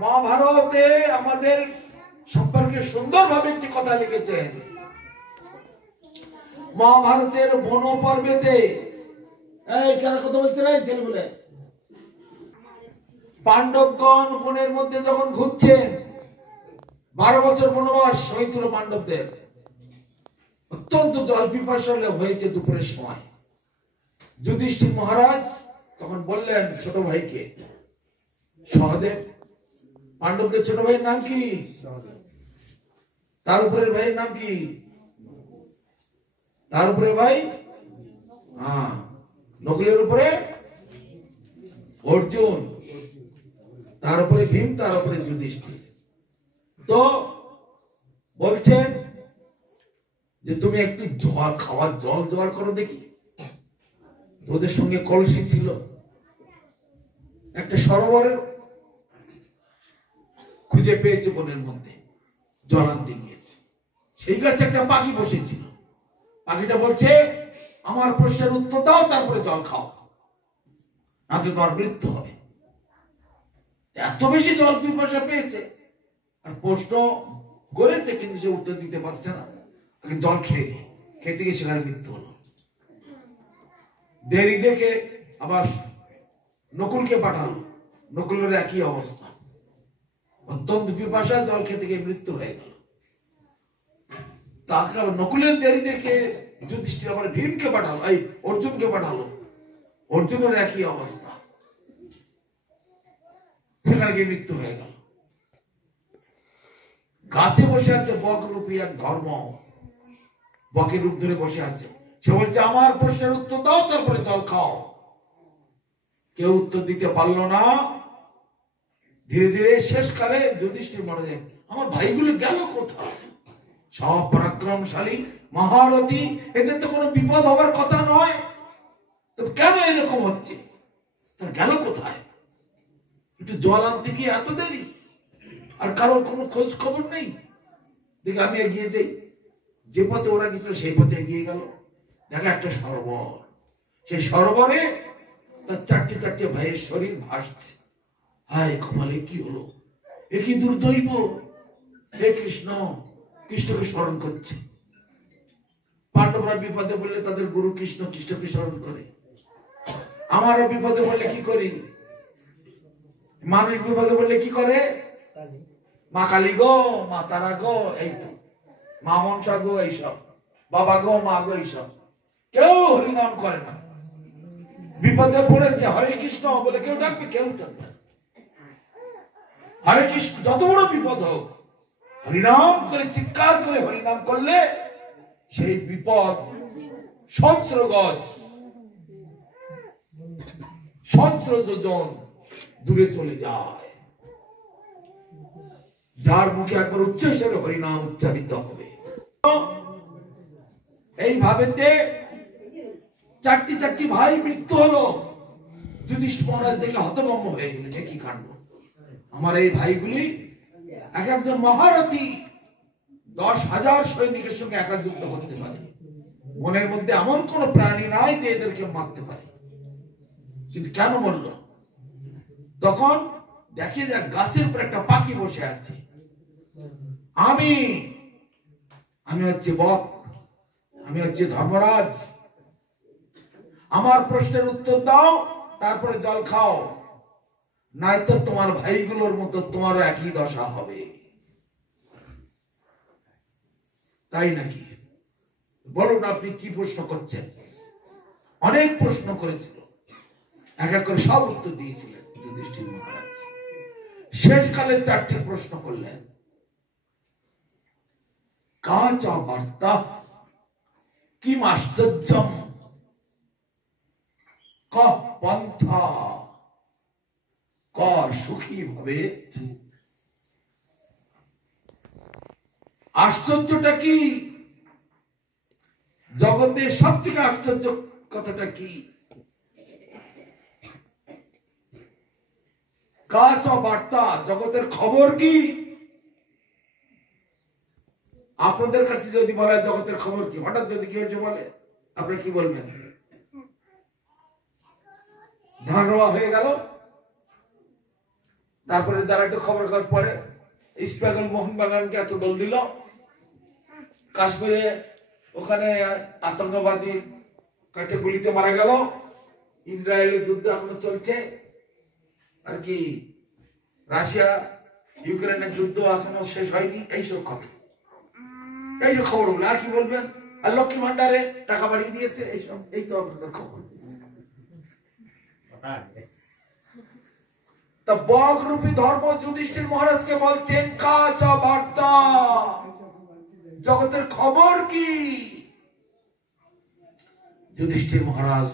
মহাভারতে আমাদের সম্পর্কে সুন্দরভাবে একটি কথা লিখেছেন। মহাভারতের বন পর্বেতে কার কথা বলছে না ছেলে বলে, পাণ্ডবগণ বনের মধ্যে যখন ঘুরছেন, 12 বছর বনবাস হয়েছিল পাণ্ডবদের। অত্যন্ত জল পিপাসা হয়েছে দুপুরের সময়। যুধিষ্ঠির মহারাজ তখন বললেন ছোট ভাইকে, সহদেব, পাণ্ডবদের ছোট ভাইয়ের নাম কি? তার উপরের ভাইয়ের নাম কি? তার উপরে ভাই নকুলের উপরে অর্জুন, তার উপরে ভীম, তার উপরে যুধিষ্ঠির। তো বলছেন যে তুমি একটু জল খাওয়ার জল জোগাড় করো দেখি। ওদের সঙ্গে কলসি ছিল, একটা সরোবরের খুঁজে পেয়েছে বনের মধ্যে, জল আনতে গিয়েছে। সেই গাছে একটা পাখি বসেছিল। পাখিটা বলছে, আমার প্রশ্নের উত্তর দাও, তারপরে জল খাও, নাতে তোমার মৃত্যু হবে। এত বেশি জল পিপাসা পেয়েছে আর প্রশ্ন করেছে, কিন্তু সে উত্তর দিতে পারছে না। তাকে জল খেতে গিয়ে সেখানে মৃত্যু হলো। দেরি দেখে আবার নকুলকে পাঠালো, নকুলের একই অবস্থা, অত্যন্ত পিপাসা, জল খেতে গিয়ে মৃত্যু হয়ে গেল। তাকে নকুলের দেরি দেখে যুধিষ্ঠির আবার ভীমকে পাঠালো, অর্জুনকে পাঠালো, অর্জুনের একই অবস্থা, সেখানে গিয়ে মৃত্যু হয়ে গেল। গাছে বসে আছে বকরূপী এক ধর্ম, বকের রূপ ধরে বসে আছে। সে বলছে, আমার প্রশ্নের উত্তর দাও, তারপরে জল খাও। কেউ উত্তর দিতে পারলো না। ধীরে ধীরে শেষকালে যুধিষ্ঠির মরে যায়। আমার ভাইগুলো গেল কোথায়? সব পরাক্রমশালী, মহারথী, এদের তো কোনো বিপদ হবার কথা নয়, তো কেন এরকম হচ্ছে? তার গেল কোথায়? একটু জল আনতে গিয়ে এত দেরি, আর কারোর কোনো খোঁজ খবর নেই। দেখে আমি এগিয়ে যাই, যে পথে ওরা গেছিল সেই পথে এগিয়ে গেল। দেখা একটা সরোবর, সেই সরোবরে তার চারটে ভাইয়ের শরীর ভাসছে। হায় কপালে কি হলো, এ কি দুর্দৈব! হে কৃষ্ণ, কৃষ্ণকে স্মরণ করছে। পাণ্ডবরা বিপদে বললে তাদের গুরু কৃষ্ণ, কৃষ্ণকে স্মরণ করে। আমারও বিপদে বললে কি করি? মানুষ বিপদে বললে কি করে? মা কালী গো, মা তারা গো, এই তো মা মনসা গো, এইসব বাবা গো, মা গো, এইসব। কেউ হরিনাম করে না। বিপদে পড়েছে হরে কৃষ্ণ বলে কেউ ডাকবে? কেউ ডাকবে। হরে কৃষ্ণ, যত বড় বিপদ হোক, হরিনাম করে চিৎকার করে হরিনাম করলে সেই বিপদ সহস্র গজ, সহস্র যোজন দূরে চলে যায়। যার মুখে একবার উচ্চ হিসেবে হরিনাম উচ্চারিত হবে। এইভাবে চারটি ভাই মৃত্যু হলো। যুধিষ্ঠির মহারাজ দেখে হতভম্ব হয়ে গেলেন, কি কাণ্ড! আমার এই ভাইগুলি এক একজন মহারথী, 10,000 সৈনিকের সঙ্গে একা যুদ্ধ করতে পারে। মনের মধ্যে এমন কোন প্রাণী নাই যে এদেরকে মারতে পারে, কিন্তু কেন বলল? তখন দেখে যে গাছের উপর একটা পাখি বসে আছে। আমি হচ্ছে বক, আমি হচ্ছে ধর্মরাজ। আমার প্রশ্নের উত্তর দাও, তারপরে জল খাও, নয়তো তোমার ভাইগুলোর মতো তোমারও একই দশা হবে। তাই নাকি? বলুন আপনি কি প্রশ্ন করছেন? অনেক প্রশ্ন করেছিল, এক এক করে সব উত্তর দিয়েছিলেন যুধিষ্ঠির মহারাজ। শেষকালে 4টি প্রশ্ন করলেন। কাচা বার্তা কিম আশ্চর্যম ক পন্থা ক সুখী ভাবে। আশ্চর্যটা কি? জগতে সব থেকে আশ্চর্য কথাটা কি? কাচ বার্তা, জগতের খবর কি? আপনাদের কাছে যদি বলে জগতের খবর কি, হঠাৎ যদি কেউ বলে, আপনি কি বলবেন? ধান রোয়া হয়ে গেল, তারপরে তারা একটু খবর কাজ পড়ে, ইস্ট বেঙ্গল মোহনবাগানকে এত দল দিল, কাশ্মীরে ওখানে আতঙ্কবাদী কাটে গুলিতে মারা গেল, ইসরায়েলের যুদ্ধ এখনো চলছে, আর কি রাশিয়া ইউক্রেনের যুদ্ধ এখনো শেষ হয়নি, এইসব কথা, এই যে খবরগুলো। আর কি বলবেন? আর লক্ষ্মী ভান্ডারে টাকা বাড়িয়ে দিয়েছে, এইসব, এই তো আপনাদের খবর। তা বকরূপী ধর্ম যুধিষ্ঠির মহারাজকে বলছেন কাঁচা বার্তা, জগতের খবর কি? যুধিষ্ঠির মহারাজ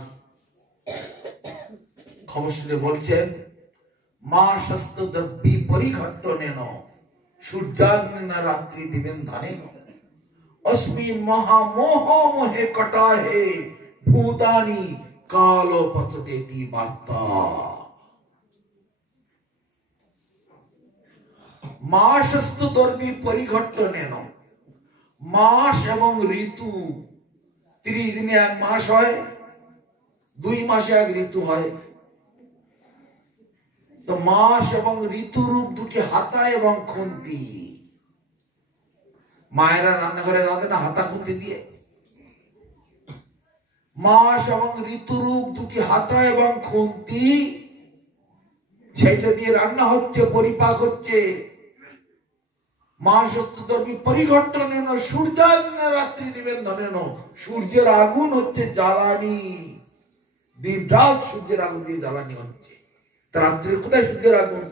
খবর শুনে বলছেন মা শস্ত্র দ্রব্যী পরিঘট্টনেন সূর্যাগ্নেন রাত্রি দিবেন ধানেন অস্মি মহামোহ মোহে কটাহে ভূতানি কাল পচতেতি বার্তা। মাসস্তু দর্বী পরিঘট্টনেন, মাস এবং ঋতু, 30 দিনে এক মাস হয়, 2 মাসে এক ঋতু হয়। তো মাস এবং ঋতুরূপ দুটি হাতা এবং খুন্তি। মায়েরা রান্নাঘরে রাঁধে না হাতা খুন্তি দিয়ে? মাস এবং ঋতুরূপ দুটি হাতা এবং খুন্তি, সেইটা দিয়ে রান্না হচ্ছে, পরিপাক হচ্ছে। পরিঘট্টনেন সূর্যাগ্নে রাত্রি দিবেন ধনেন, সূর্যের আগুন হচ্ছে জ্বালানি, দিন রাত সূর্যের আগুন দিয়ে জ্বালানি হচ্ছে। তা রাত্রে কোথায় সূর্যের আগুন?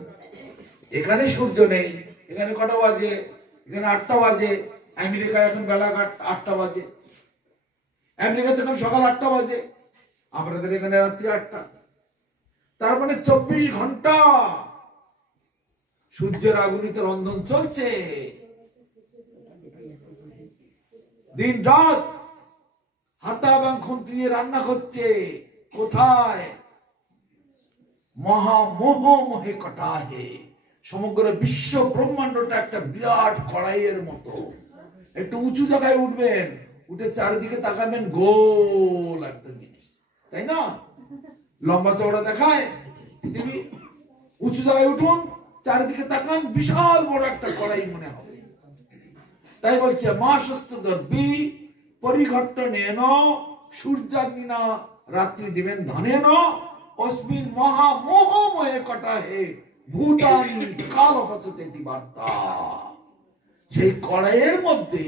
এখানে সূর্য নেই। এখানে কটা বাজে? এখানে 8টা বাজে। আমেরিকায় এখন বেলা 8টা বাজে, আমেরিকাতে এখন সকাল 8টা বাজে, আপনাদের এখানে রাত্রি 8টা। তার মানে 24 ঘন্টা সূর্যের আগুনিতে রন্ধন চলছে, দিন রাত হাতা এবং খুন্তি দিয়ে রান্না হচ্ছে। কোথায়? মহামোহ মোহে কটাহে, সমগ্র বিশ্ব ব্রহ্মাণ্ডটা একটা বিরাট কড়াইয়ের মতো। একটু উঁচু জায়গায় উঠবেন, উঠে চারিদিকে তাকাবেন, গোল একটা জিনিস, তাই না? লম্বা চওড়া দেখায় পৃথিবী। উঁচু জায়গায় উঠুন, চারিদিকে তাকান, বিশাল বড় একটা কড়াই মনে হবে। তাই বলছে মা শস্ত্র দর্বী পরিঘট্টনেন সূর্যাগ্নিনা রাত্রি দিবেন ধানেন অস্মিন মহামোহ মোহে কটাহে ভূতানি কাল পচতেতি বার্তা। সেই কড়াইয়ের মধ্যে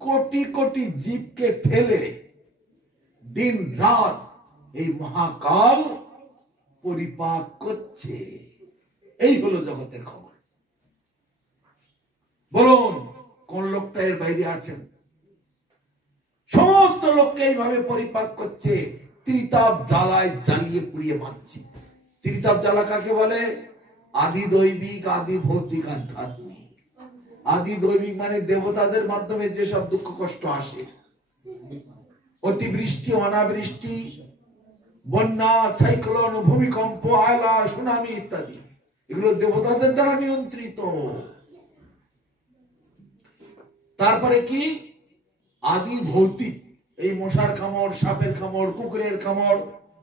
কোটি কোটি জীবকে ফেলে দিন রাত এই মহাকাল পরিপাক করছে। এই হলো জগতের খবর। বলুন কোন লোকটা এর বাইরে আছেন? সমস্ত লোককে এইভাবে পরিপাক করছে, ত্রিতাপ জ্বালায় জ্বালিয়ে পুড়িয়ে মারছে। ত্রিতাপ জ্বালা কাকে বলে? আদি দৈবিক, আদি ভৌতিক, আধ্যাত্মিক। আদি দৈবিক মানে দেবতাদের মাধ্যমে যেসব দুঃখ কষ্ট আসে, অতিবৃষ্টি, অনাবৃষ্টি, বন্যা, সাইক্লোন, ভূমিকম্প, আয়লা, সুনামি ইত্যাদি, এগুলো দেবতাদের দ্বারা নিয়ন্ত্রিত। তারপরে কি? আদি ভৌতিক, এই মশার কামড়, সাপের কামড়, কুকুরের কামড়,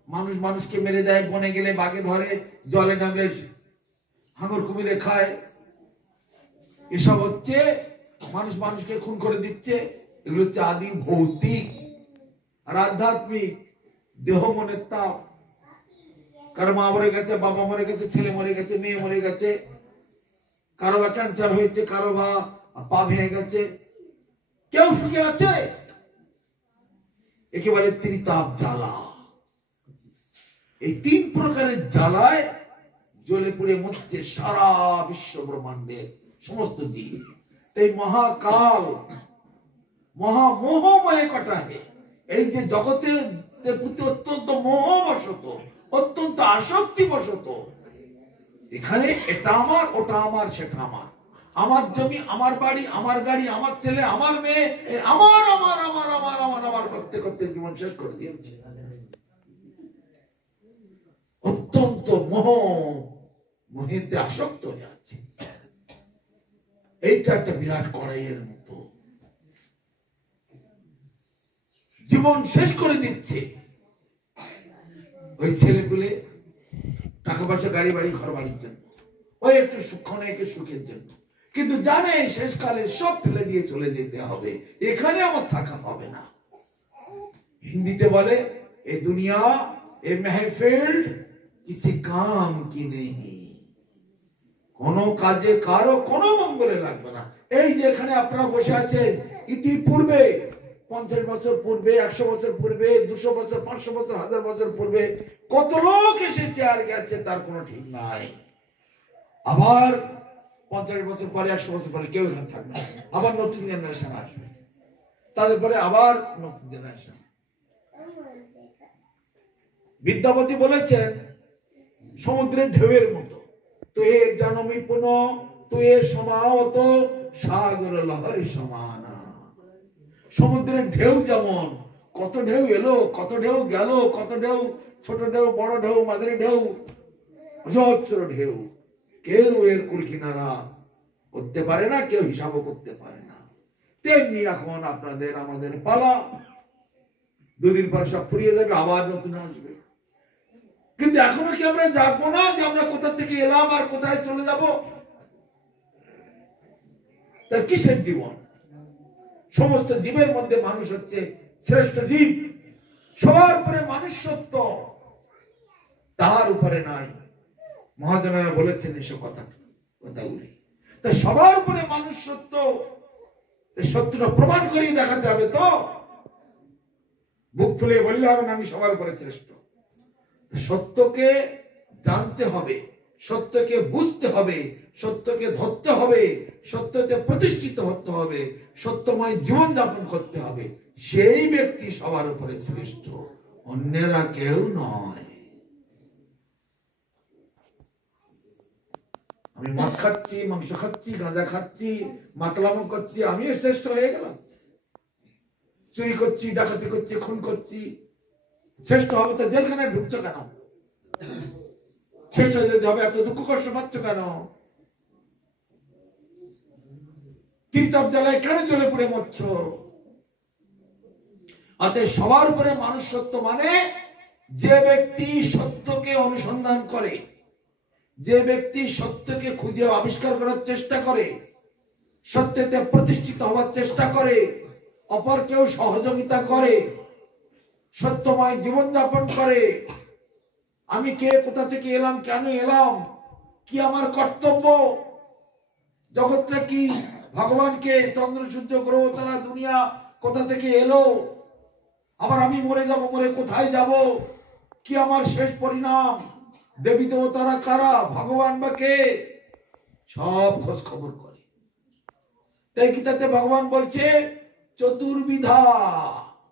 মানুষ মানুষকে মেরে দেয়, বনে গেলে বাঘে ধরে, জলে নামলে হাঙর কুমিরে খায়, এসব হচ্ছে, মানুষ মানুষকে খুন করে দিচ্ছে। এগুলো হচ্ছে আদি ভৌতিক। আর আধ্যাত্মিক, দেহ মনের তাপ, কারো মা মরে গেছে, বাবা মরে গেছে, ছেলে মরে গেছে, মেয়ে মরে গেছে, কারো বা ক্যান্সার হয়েছে, কারো বা পা ভেঙে গেছে, কেউ সুখে আছে? একেবারে ত্রিতাপ জ্বালা। এই 3 প্রকারের জ্বালায় জ্বলে পুড়ে মরছে সারা বিশ্ব ব্রহ্মাণ্ডের সমস্ত জীব। তাই মহাকাল মহামোহময় কটাহে, এই যে জগতের প্রতি অত্যন্ত মোহবশত, অত্যন্ত আসক্তি বশত, এখানে এটা আমার, ওটা আমার, সেটা আমার, আমার জমি, আমার বাড়ি, আমার গাড়ি, আমার ছেলে, আমার মেয়ে, আমার আমার আমার আমার আমার আমার করতে করতে জীবন শেষ করে দিয়েছে। অত্যন্ত মোহেতে আসক্ত হয়ে আছে। এইটা একটা বিরাট কড়াইয়ের মতো, জীবন শেষ করে দিচ্ছে। ওই ছেলেগুলো টাকা পয়সা, গাড়ি বাড়ি, ঘর বাড়ির জন্য, ওই একটু সুক্ষণেকে সুখের জন্য, কিন্তু জানে শেষকালে সব ফেলে দিয়ে চলে যেতে হবে, এখানে আমার থাকা হবে না। হিন্দিতে বলে এ দুনিয়া এ মেহফিল কিসি কাম কি নেই, কোন কাজে কারো কোনো মঙ্গলে লাগবে না। এই যে এখানে আপনারা বসে আছেন, ইতিপূর্বে 50 বছর পূর্বে, 100 বছর পূর্বে, 200 বছর, 500 বছর, 1000 বছর পূর্বে কত লোক এসেছে আর গেছে তার কোনো ঠিক নাই। আবার 50 বছর পরে, 100 বছর পরে কেউ এখানে থাকবে না, আবার নতুন জেনারেশন আসবে, তাদের পরে আবার নতুন জেনারেশন। বিদ্যাপতি বলেছেন সমুদ্রের ঢেউয়ের মতো, তুই জনমি পুন তুই সমাহত সাগর লহরী সমানা। সমুদ্রের ঢেউ যেমন, কত ঢেউ এলো, কত ঢেউ গেল, কত ঢেউ, ছোট ঢেউ, বড় ঢেউ, মাঝারি ঢেউ, অজস্র ঢেউ, কেউ এর কুল কিনারা করতে পারে না, কেউ হিসাবও করতে পারে না। তেমনি এখন আপনাদের আমাদের পালা, দুদিন পর সব ফুরিয়ে যাবে, আবার নতুন আসবে। কিন্তু এখনো কি আমরা জানবো না যে আমরা কোথা থেকে এলাম আর কোথায় চলে যাব? তার কিসের জীবন? সমস্ত জীবের মধ্যে মানুষ হচ্ছে শ্রেষ্ঠ জীব, সবার উপরে মানুষত্ব, তার উপরে নাই। মহাজনেরা বলেছেন এসব কথাগুলি। তা সবার উপরে মানুষত্ব, সত্যটা প্রমাণ করিয়ে দেখাতে হবে। তো বুক ফুলে বললে হবে না আমি সবার উপরে শ্রেষ্ঠ। সত্যকে জানতে হবে, সত্যকে বুঝতে হবে, সত্যকে ধরতে হবে, সত্যতে প্রতিষ্ঠিত হতে হবে, সত্যময় জীবন যাপন করতে হবে। সেই ব্যক্তি সবার উপরে শ্রেষ্ঠ, অন্যেরা কেউ নয়। আমি মদ খাচ্ছি, মাংস খাচ্ছি, গাঁজা খাচ্ছি, মাতলামো করছি, আমিও শ্রেষ্ঠ হয়ে গেলাম? চুরি করছি, ডাকাতি করছি, খুন করছি, শ্রেষ্ঠ হবে তো জেলখানায় ঢুকছো কেন? শ্রেষ্ঠ যদি হবে এত দুঃখ কষ্ট পাচ্ছ কেন? তীর্থব জ্বালায় কেন জ্বলে পুড়ে মরছ? অতএব সবার উপরে মানুষ সত্য, মানে যে ব্যক্তি সত্যকে অনুসন্ধান করে, যে ব্যক্তি সত্যকে খুঁজে আবিষ্কার করার চেষ্টা করে, সত্যতে প্রতিষ্ঠিত হওয়ার চেষ্টা করে, অপরকেও সহযোগিতা করে, সত্যময় জীবনযাপন করে। আমি কে, কোথা থেকে এলাম, কেন এলাম, কি আমার কর্তব্য, জগৎটা কি, ভগবানকে, চন্দ্র সূর্য গ্রহ তারা দুনিয়া কোথা থেকে এলো, আবার আমি মরে যাব, মরে কোথায় যাব, কি আমার শেষ পরিণাম, দেবী দেবতারা কারা, ভগবান বা কে, সব খোঁজ খবর করে। তাই গীতাতে ভগবান বলছে চতুর্বিধা,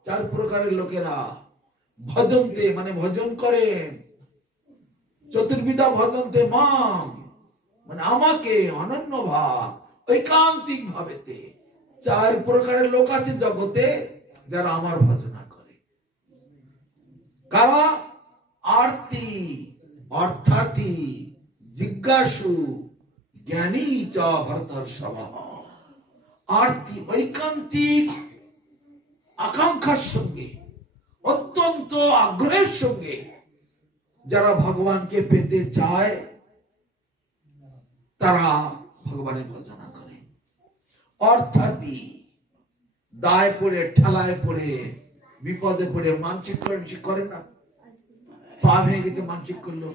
4 প্রকারের লোকেরা ভজন্তে, মানে ভজন করেন, চতুর্বিধা ভজন্তে মাম, মানে আমাকে অনন্য ভাব, ঐকান্তিক ভাবেতে। 4 প্রকারের লোক আছে জগতে যারা আমার ভজনা করে। কারা? আরতি, অর্থাতি, জিজ্ঞাসু, জ্ঞানী চ ভরতর্ষভ। আরতি ঐকান্তিক আকাঙ্ক্ষার সঙ্গে, অত্যন্ত আগ্রহের সঙ্গে যারা ভগবানকে পেতে চায় তারা ভগবানের ভজনা করে। অর্থাৎ দায় পড়ে, ঠেলায় পড়ে, বিপদে পড়ে মানসিক করে না, পা ভেঙে গেছে মানসিক করলো,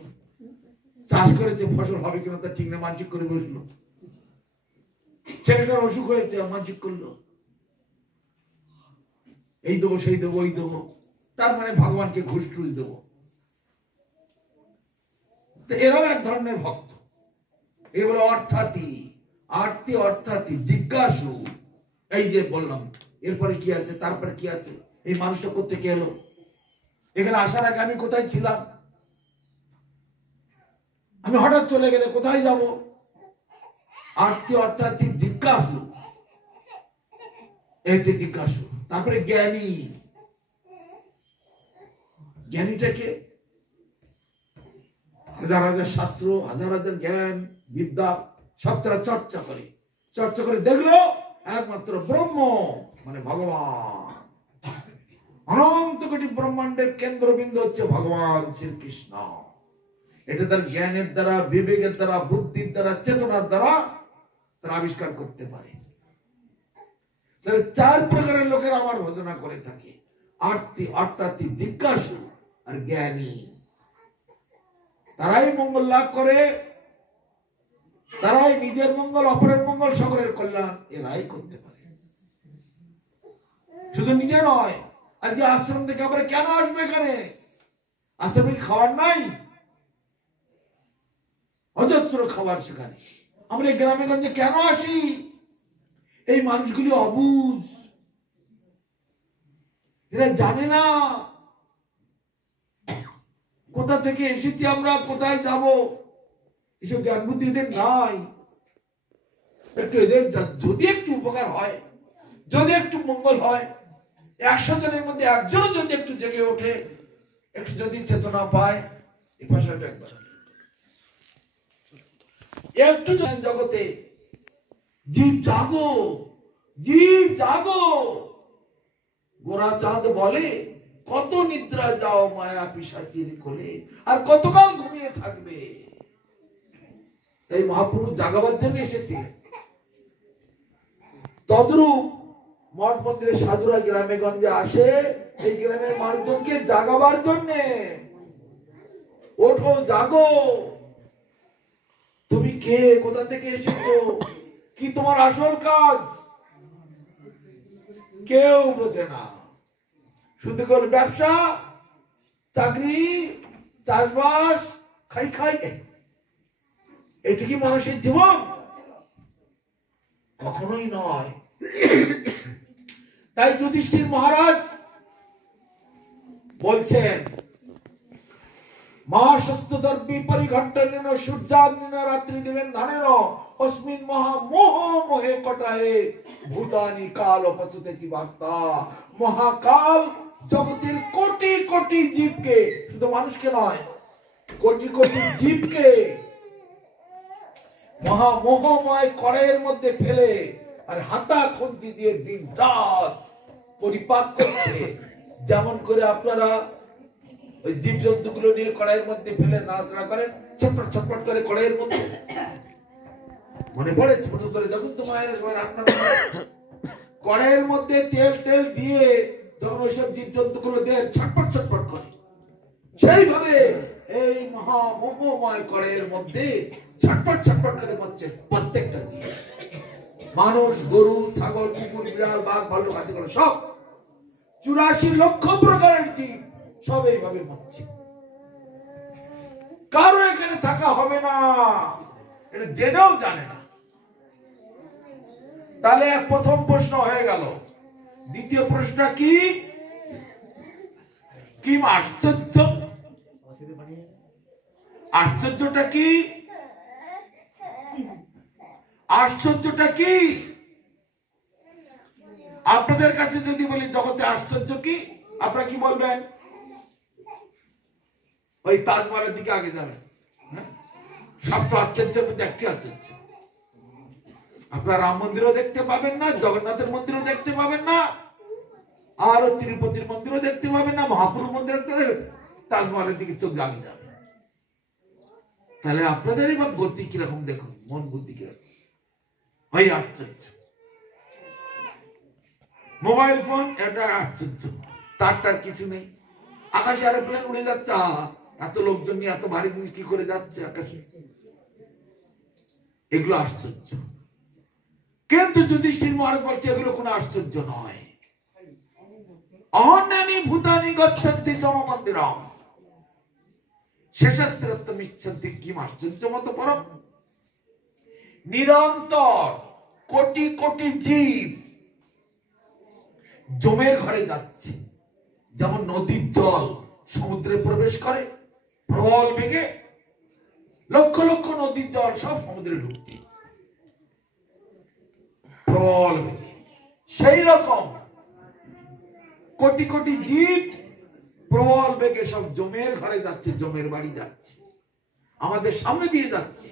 চাষ করেছে ফসল হবে কিনা তা ঠিক না মানসিক করে বসলো, ছেলেটার অসুখ হয়েছে মানসিক করলো, এই দেবো সেই দেবো ওই দেবো, তার মানে ভগবানকে ঘুষ টুস দেবো। এরাও এক ধরনের ভক্ত। এই বলে অর্থাৎ আরতি, অর্থাৎ জিজ্ঞাসু। এই যে বললাম এরপরে কি আছে, তারপরে কি আছে, এই মানুষটা কোথেকে এলো, এখানে আসার আগে আমি কোথায় ছিলাম, আমি হঠাৎ চলে গেলে কোথায় যাব। আরতি অর্থাৎ জিজ্ঞাসু, এই যে জিজ্ঞাসু। তারপরে জ্ঞানী, জ্ঞানীটাকে হাজার হাজার শাস্ত্র, হাজার হাজার জ্ঞান বিদ্যা সব তারা চর্চা করে, চর্চা করে দেখলো একমাত্র ব্রহ্ম মানে ভগবান। অনন্ত কোটি ব্রহ্মাণ্ডের কেন্দ্রবিন্দু হচ্ছে ভগবান শ্রীকৃষ্ণ। এটা তার জ্ঞানের দ্বারা, বিবেকের দ্বারা, বুদ্ধির দ্বারা, চেতনার দ্বারা তারা আবিষ্কার করতে পারে। তাহলে 4 প্রকারের লোকের আমার ভজনা করে থাকে, আর্তি, অর্থাৎ জিজ্ঞাসু আর জ্ঞানী। তারাই মঙ্গল লাভ করে, তারাই নিজের মঙ্গল, অপরের মঙ্গল, সকলের কল্যাণ এরাই করতে পারে। শুধু নিজে নয়, আজকে আশ্রম থেকে আমরা কেন আসবো এখানে? আশ্রমে খাবার নাই, অজস্র খাবার সেখানে। আমরা এই গ্রামে গঞ্জে কেন আসি? এই মানুষগুলি অবুঝ, এরা জানে না কোথা থেকে এসেছি আমরা, কোথায় যাব, এসব জ্ঞান বুদ্ধি এদের নাই। একটু এদের যদি একটু উপকার হয়, যদি একটু মঙ্গল হয়, 100 জনের মধ্যে একজন যদি একটু জেগে ওঠে, একটু যদি চেতনা পায়, এই ভাষাটা একবার একটু জগতে জীব জাগো, জীব জাগো। গোরা চাঁদ বলে, কত নিদ্রা যাও মায়া পিশাচির কোলে, আর কতকাল ঘুমিয়ে থাকবে। এই মহাপুরুষ জাগাবার জন্য এসেছিলেন। তদ্রূপ মঠ মন্দিরে সাধুরা গ্রামে গঞ্জে আসে এই গ্রামের মানুষজনকে জাগাবার জন্য। ওঠো, জাগো, তুমি কে, কোথা থেকে এসেছো, কি তোমার আসল কাজ? কেউ বোঝে না। শুধু করে ব্যবসা, চাকরি, চাষবাস, খাই খাই, এটি কি মানুষের জীবন? কখনোই নয়। তাই যুধিষ্ঠির মহারাজ বলছেন, মহাশস্ত্রদর্পী পরিঘট্টেন সূর্যাগ্নিন রাত্রি দিবেন ধানেন অস্মিন মহা মোহ মোহে কটায়ে ভূতানি কাল পচতে কি বার্তা। মহাকাল জগতের কোটি কোটি জীবকে, শুধু মানুষকে নয়, কোটি কোটি জীবকে মহামোহময় কড়াইয়ের মধ্যে ফেলে আর হাতা খুন্তি দিয়ে দিন রাত পরিপাক করছে। যেমন করে আপনারা ওই জীব জন্তুগুলো নিয়ে কড়াইয়ের মধ্যে ফেলে নাড়াচাড়া করেন, ছটপট ছটপট করে কড়াইয়ের মধ্যে, মনে পড়ে মনে করে দেখুন তো মায়ের রান্না কড়াইয়ের মধ্যে তেল টেল দিয়ে যখন ওইসব জীব জন্তুগুলো দিয়ে ছটপট ছটপট করে, সেইভাবে এই মহামোহময় কড়াইয়ের মধ্যে ছটপট ছটপট করে মরছে প্রত্যেকটা জীব। মানুষ, গরু, ছাগল, কুকুর, বিড়াল, বাঘ, ভাল্লুক, হাতি, ঘোড়া, সব 84 লক্ষ প্রকারের জীব সব এইভাবে মরছে। কারো এখানে থাকা হবে না, এটা জেনেও জানে না। তাহলে প্রথম প্রশ্ন হয়ে গেল। দ্বিতীয় প্রশ্ন কি? কি আশ্চর্য? আশ্চর্যটা কি? আশ্চর্যটা কি? আপনাদের কাছে যদি বলি জগতে আশ্চর্য কি, আপনারা কি বলবেন? ওই তাজমহলের দিকে আগে যাবেন। সব তো আশ্চর্যের মধ্যে একটি আশ্চর্য। আপনারা রাম মন্দিরও দেখতে পাবেন না, জগন্নাথের মন্দিরও দেখতে পাবেন না, আর তিরুপতির মন্দিরও দেখতে পাবেন না, মহাপুরুষ মন্দির, তাজমহলের দিকে চোখ আগে যাবে। তাহলে আপনাদেরই বা গতি কিরকম দেখুন, মন বুদ্ধি কিরকম। ওই আশ্চর্য। মোবাইল ফোন, এটা আশ্চর্য, তারটার কিছু নেই। আকাশে এরোপ্লেন উড়ে যাচ্ছে, এত লোকজন নিয়ে এত ভারী জিনিস কি করে যাচ্ছে আকাশে, এগুলো আশ্চর্য। কিন্তু যুধিষ্ঠির মহারাজ বলছে এগুলো কোনো আশ্চর্য নয়। অহন্যানি ভূতানি গচ্ছন্তি তম মন্দিরম শেষাস্ত্রত্বম ইচ্ছন্তি কিম আশ্চর্য মত পরম। নিরন্তর কোটি কোটি জীব জমের ঘরে যাচ্ছে। যেমন নদীর জল সমুদ্রে প্রবেশ করে প্রবল বেগে, লক্ষ লক্ষ নদীর জল সব সমুদ্রে ঢুকছে প্রবল বেগে। সেই রকম কোটি কোটি জীব প্রবল বেগে সব জমের ঘরে যাচ্ছে, জমের বাড়ি যাচ্ছে, আমাদের সামনে দিয়ে যাচ্ছে।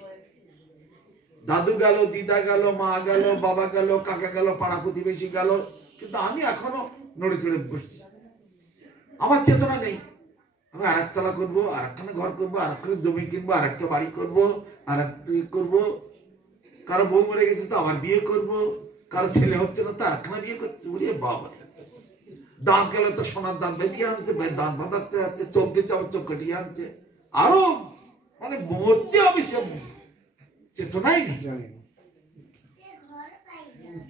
দাদু গেল, দিদা গেল, মা গেল, বাবা গেল, কাকা গেল, পাড়া প্রতিবেশী গেল, কিন্তু আমি এখনো নড়ে চড়ে বসছি, আমার চেতনা নেই। আমি আর একতলা করবো, আর একখানে ঘর করবো, আর একখানে জমি কিনবো, আর একটা বাড়ি করবো, আর একটা করবো, কারো বউ মরে গেছে তো আবার বিয়ে করবো, কারো ছেলে হচ্ছে না তো আর একখানা বিয়ে করছে। বলিয়ে বাবা, দান গেলে তো সোনার দান বেরিয়ে আনছে, দান বাঁধাতে যাচ্ছে, চোখ গেছে আবার চোখ কাটিয়ে আনছে, আরো মানে মরতে হবে সব চেতনাই নেই।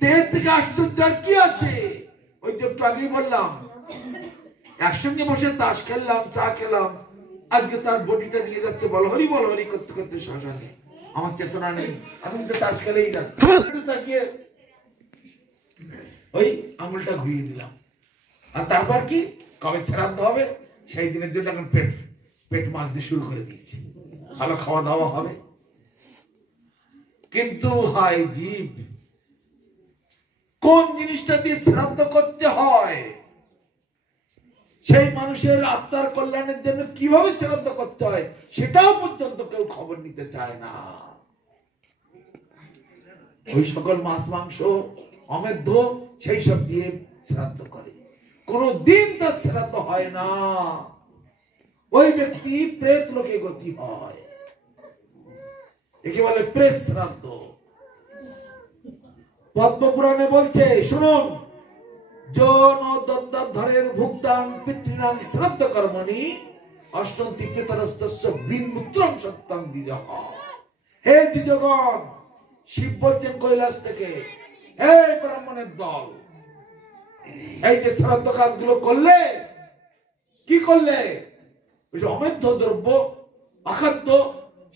দেহের থেকে আশ্চর্য আর কি আছে? ওই যে একটু আগেই বললাম, একসঙ্গে বসে তাস খেললাম, চা খেলাম, আজকে তার বডিটা নিয়ে যাচ্ছে বল হরি করতে করতে শ্মশানে। আমার চেতনা নেই, আমি কিন্তু তাস খেলেই যাচ্ছি, তাকিয়ে ওই আঙুলটা ঘুরিয়ে দিলাম। আর তারপর কি কবে শ্রাদ্ধ হবে সেই দিনের জন্য এখন পেট মাছ দিয়ে শুরু করে দিয়েছি, ভালো খাওয়া দাওয়া হবে। কিন্তু হায় জীব, কোন জিনিসটা দিয়ে শ্রাদ্ধ করতে হয়, সেই মানুষের আত্মার কল্যাণের জন্য কিভাবে শ্রাদ্ধ করতে হয় সেটাও পর্যন্ত কেউ খবর নিতে চায় না। ওই সকল মাছ মাংস অমেধ্য সেই সব দিয়ে শ্রাদ্ধ করে, কোন দিন তার শ্রাদ্ধ হয় না। ওই ব্যক্তি প্রেত লোকে গতি হয়, একে বলে প্রেত শ্রাদ্ধ। পদ্মপুরাণে বলছে, শুনুন, যৌন দন্তাধরের ভুক্তাং পিতৃনাং শ্রাদ্ধ কর্মণি অষ্টন্তি পিতরস্তস্য বিন্মূত্রং সত্যং দ্বিজঃ। হে দ্বিজগণ, শিব বলছেন কৈলাস থেকে, হে ব্রাহ্মণের দল, এই যে শ্রাদ্ধ কাজগুলো করলে, কি করলে? ওই যে অমেধ্য দ্রব্য, অখাদ্য,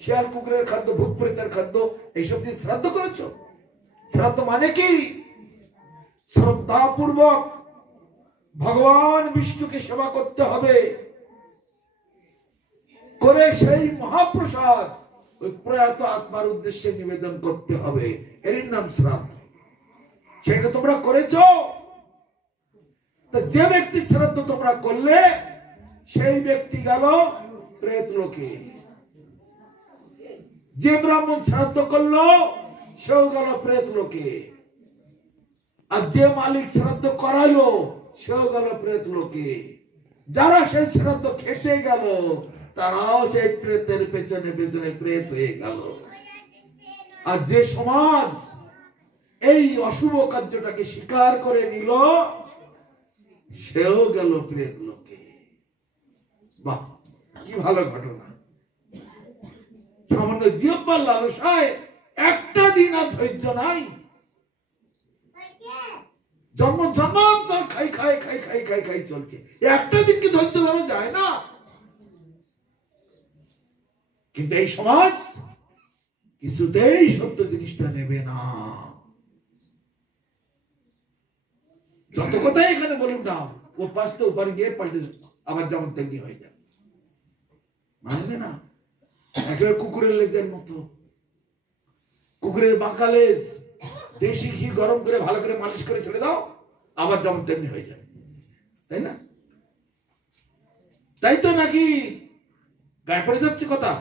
শিয়াল কুকুরের খাদ্য, ভূত প্রেতের খাদ্য, এইসব দিয়ে শ্রাদ্ধ করেছো। শ্রাদ্ধ মানে কি? শ্রদ্ধাপূর্বক ভগবান বিষ্ণুকে সেবা করতে হবে, করে সেই মহাপ্রসাদ ওই প্রয়াত আত্মার উদ্দেশ্যে নিবেদন করতে হবে, এর নাম শ্রাদ্ধ। সেটা তোমরা করেছো। যে ব্যক্তি শ্রাদ্ধ তোমরা করলে সেই ব্যক্তি গেল প্রেত লোকে, যে ব্রাহ্মণ শ্রাদ্ধ করলো সেও গেল প্রেত লোকে, আর যে মালিক শ্রাদ্ধ করালো সেও গেল প্রেত লোকে। যারা সেই শ্রাদ্ধ খেতে গেল তারাও সেই প্রেতের পেছনে পেছনে প্রেত হয়ে গেল। আর যে সমাজ এই অশুভ কার্যটাকে স্বীকার করে নিল সেও গেল প্রেত লোকে। বাহ, কি ভালো ঘটনা! সামান্য জিহ্বার লালসায় একটা দিন আর ধৈর্য নাই, জন্ম জন্মান্তর খাই খাই খাই খাই খাই খাই চলছে, একটা দিন কি ধৈর্য ধরা যায় না? কিন্তু এই সমাজ কিছুতেই সত্য জিনিসটা নেবে না। যত কথাই এখানে বলুন না, ও পাশে উপরে গিয়ে পাল্টে আবার যেমন তেমনি হয়ে যাবে, মানবে না। একেবারে কুকুরের লেজের মতো, কুকুরের বাঁকা লেজ, দেশি ঘি গরম করে ভালো করে মালিশ করে ছেড়ে দাও, আবার যেমন তেমনি হয়ে যাবে, তাই না? তাই তো নাকি গায়ে পড়ে যাচ্ছে কথা।